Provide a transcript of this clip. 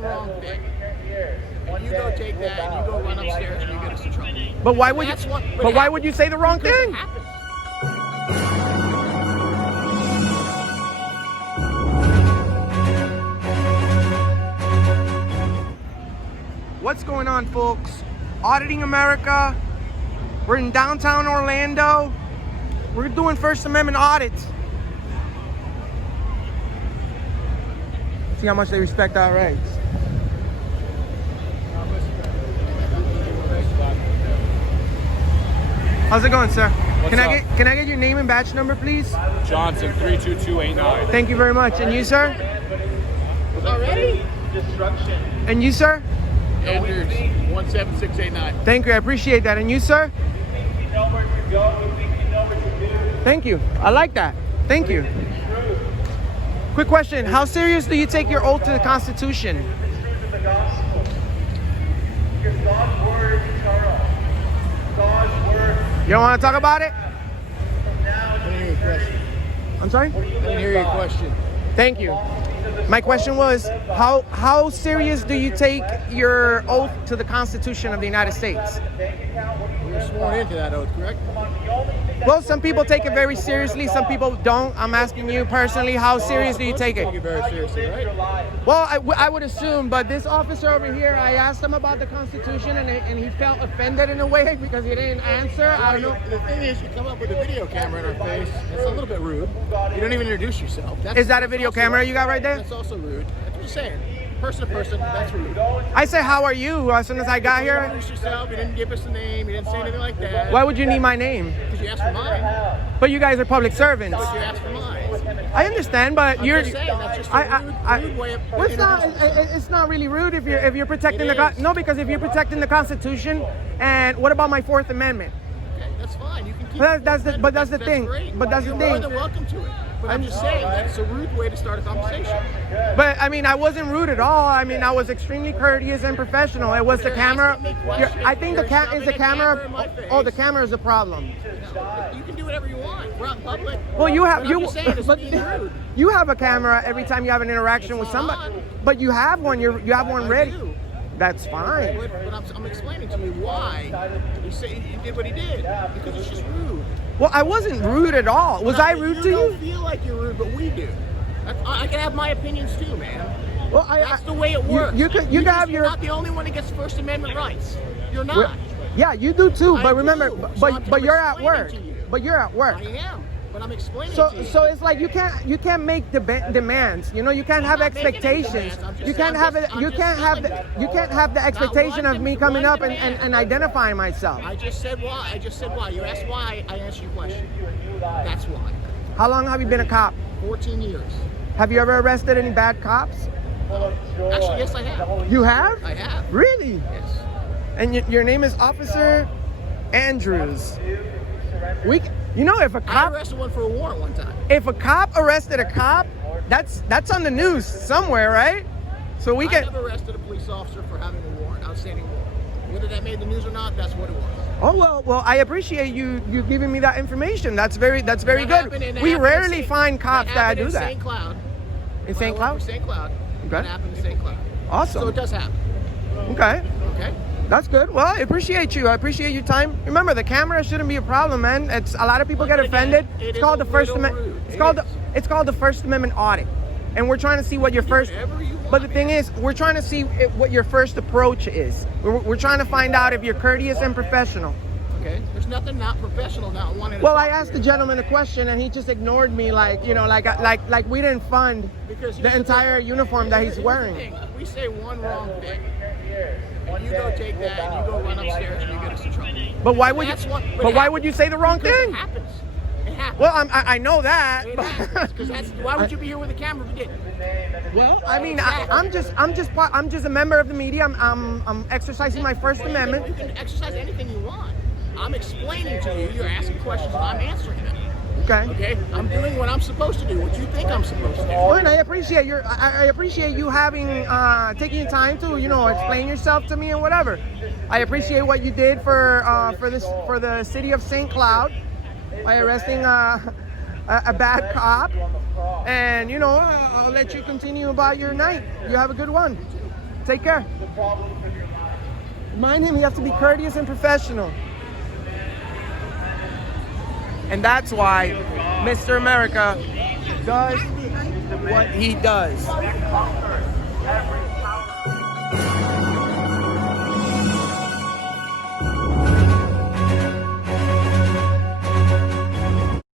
one wrong thing, and you go take that and you go run upstairs and you get us in trouble. But why would you? That's what- But why would you say the wrong Because it thing? happens. What's going on, folks? Auditing America. We're in downtown Orlando. We're doing First Amendment audits. See how much they respect our rights. How's it going, sir? Can I get your name and badge number, please? Johnson 32289. Thank you very much. And you, sir? Already? And you, sir? Andrews 17689. Thank you. I appreciate that. And you, sir? Thank you. I like that. Thank you. Quick question. How serious do you take your oath to the Constitution? You don't want to talk about it? I didn't hear your question. I'm sorry? I didn't hear your question. Thank you. My question was, how serious do you take your oath to the Constitution of the United States? You were sworn into that oath, correct? Well, some people take it very seriously, some people don't. I'm asking you personally, how serious do you take Take it it? very seriously, right? Well, I would assume, but this officer over here, I asked him about the Constitution, and he felt offended in a way because he didn't answer. I don't know. The thing is, you come up with a video camera in our face. It's a little bit rude. You don't even introduce yourself. Is that a video camera you got right there? That's also rude. That's what I'm saying. Person to person, that's rude. I said, how are you? As soon as I got You here. introduced yourself. You didn't give us a name. You didn't say anything like that. Why would you need my name? Because you asked for mine. But you guys are public servants. But you asked for mine. I understand, but I'm you're. just saying, that's just a rude way of Well, it's not. It's not really rude if you're protecting It the. is. No, because if you're protecting the Constitution, and what about my Fourth Amendment? Okay, that's fine. You can keep But that's the- but that's the that's thing. great. But that's the You're thing. more than welcome to it. But I'm just saying that's a rude way to start a conversation. But I mean, I wasn't rude at all. I mean, I was extremely courteous and professional. It was the You're camera. asking me questions. I think the You're is the shoving a camera camera. in my face. Oh, the camera is a problem. You can do whatever you want. We're out in public. Well, you have But I'm just saying it's but being rude. you have a camera every time you have an interaction It's with not somebody. on. But you have one. You have one I ready. do. That's fine. But I'm explaining to you why he did what he did. Because it's just rude. Well, I wasn't rude at all. Was I rude to You you? don't feel like you're rude, but we do. I can have my opinions too, man. Well, That's the way it works. You can have You're your. not the only one that gets First Amendment rights. You're Well, not. yeah, you do too. I But remember, do. So but I'm you're at explaining work. to you. But you're at work. I am, but I'm explaining So to you. it's like you can't make demands. You know, you can't have I'm not making any expectations. demands. I'm just- You can't I'm have just- it. I'm You just can't have telling the. you. You can't have the Not expectation one of me dem- coming one up demand. and identifying myself. I just said why. I just said why. You asked why. I answered your question. That's why. How long have you been a cop? 14 years. Have you ever arrested any bad cops? Actually, yes, I have. You have? I have. Really? Yes. And your name is Officer Andrews. You know, if a I cop arrested one for a warrant one time. if a cop arrested a cop, that's on the news somewhere, right? So we I can. never arrested a police officer for having a warrant, outstanding warrant. Whether that made the news or not, that's what it was. Oh well, I appreciate you giving me that information. That's very That good. happened in- We happened in rarely St. find cops that happened do in that. St. Cloud. In St. Cloud? St. Cloud. Okay. That happened in St. Cloud. Awesome. So it does happen. Okay, Okay. that's good. Well, I appreciate you. I appreciate your time. Remember, the camera shouldn't be a problem, man. It's a lot of people get But again, offended. it It's is called a the First little Amendment. rude. It's It called is. it's called the First Amendment audit, and we're trying to see what your first. Whatever you want, But the thing man. is, we're trying to see what your first approach is. We're trying to find out if you're courteous and professional. Okay. There's nothing not professional not wanting to Well, talk I to asked you. the gentleman a question, and he just ignored me, like we didn't fund Because the here's entire thing. uniform that he's Here's the wearing. thing. If we say one wrong thing, and you go take that and you go run upstairs and you get us in trouble. But why would you? That's what- But why would you say the wrong Because thing? It happens. It happens. Well, I know that. It happens. Because that's why would you be here with a camera if you didn't? Well, I mean, I'm just a member of the media. I'm exercising my First Amendment. You can exercise anything you want. I'm explaining to you. You're asking questions and I'm answering them. Okay. Okay? I'm doing what I'm supposed to do. What you think I'm supposed to do. Well, and I appreciate I appreciate you having taking your time to explain yourself to me and whatever. I appreciate what you did for the city of St. Cloud by arresting a bad cop, and I'll let you continue about your night. You have a good one. Take care. Remind him you have to be courteous and professional. And that's why Mr. America does what he does.